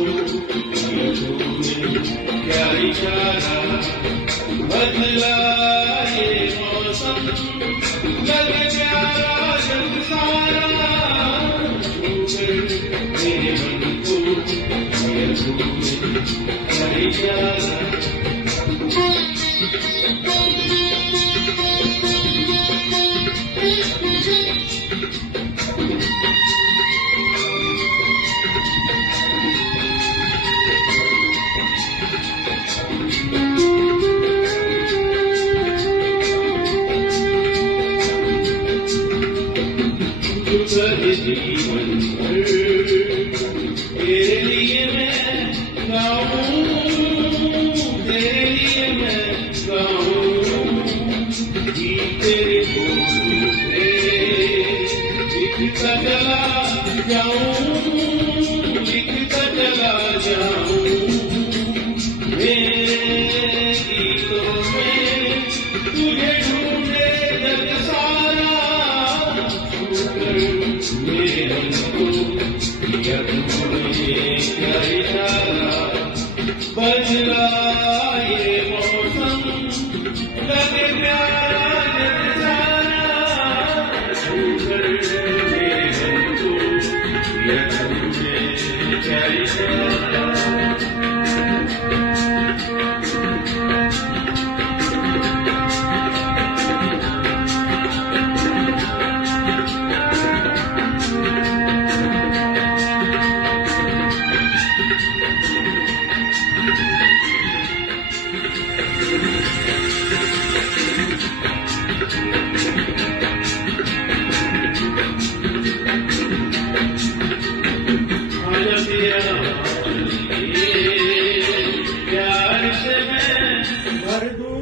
क्या इशारा बदला ये मौसम लग प्यारा जग सारा मेरे मन को ये तूने क्या इशारा जीवन तेरे लिए मैं गाऊं तेरे लिए मैं गाऊं तेरे बोल पे लिखता चला जाऊं लिखता चला जाऊं मेरे गीतों में तुझे ढूंढे जग सारा मेरे मन को किया तुमने क्या इशारा बदला ये मौसम लगे प्यारा जग सारा मेरे मन को किया तुमने क्या इशारा प्यार से मैं भर दूं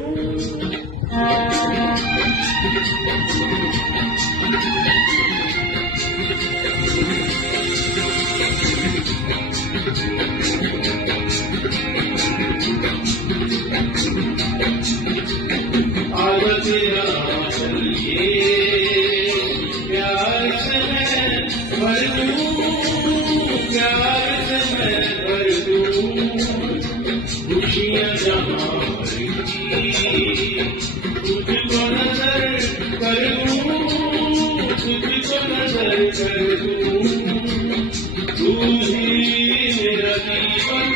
आजा तेरा चलिए प्यार से मैं भर दूं प्यार से मैं भर दूं खुशियाँ जहाँ तुझको नजर कर दूं तुझको नजर कर दूं तू ही मेरा जीवन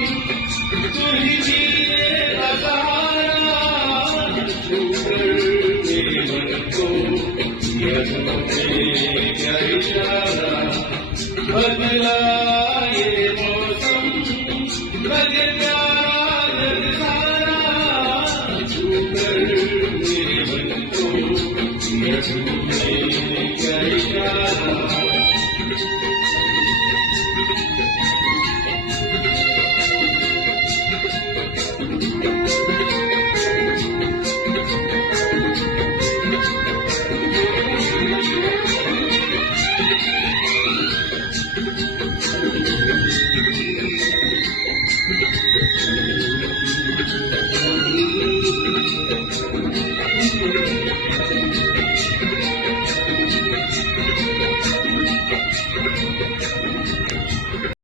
तू ही जीने का सहारा छूकर मेरे मन को किया तुमने क्या इशारा बदला ये मौसम लगे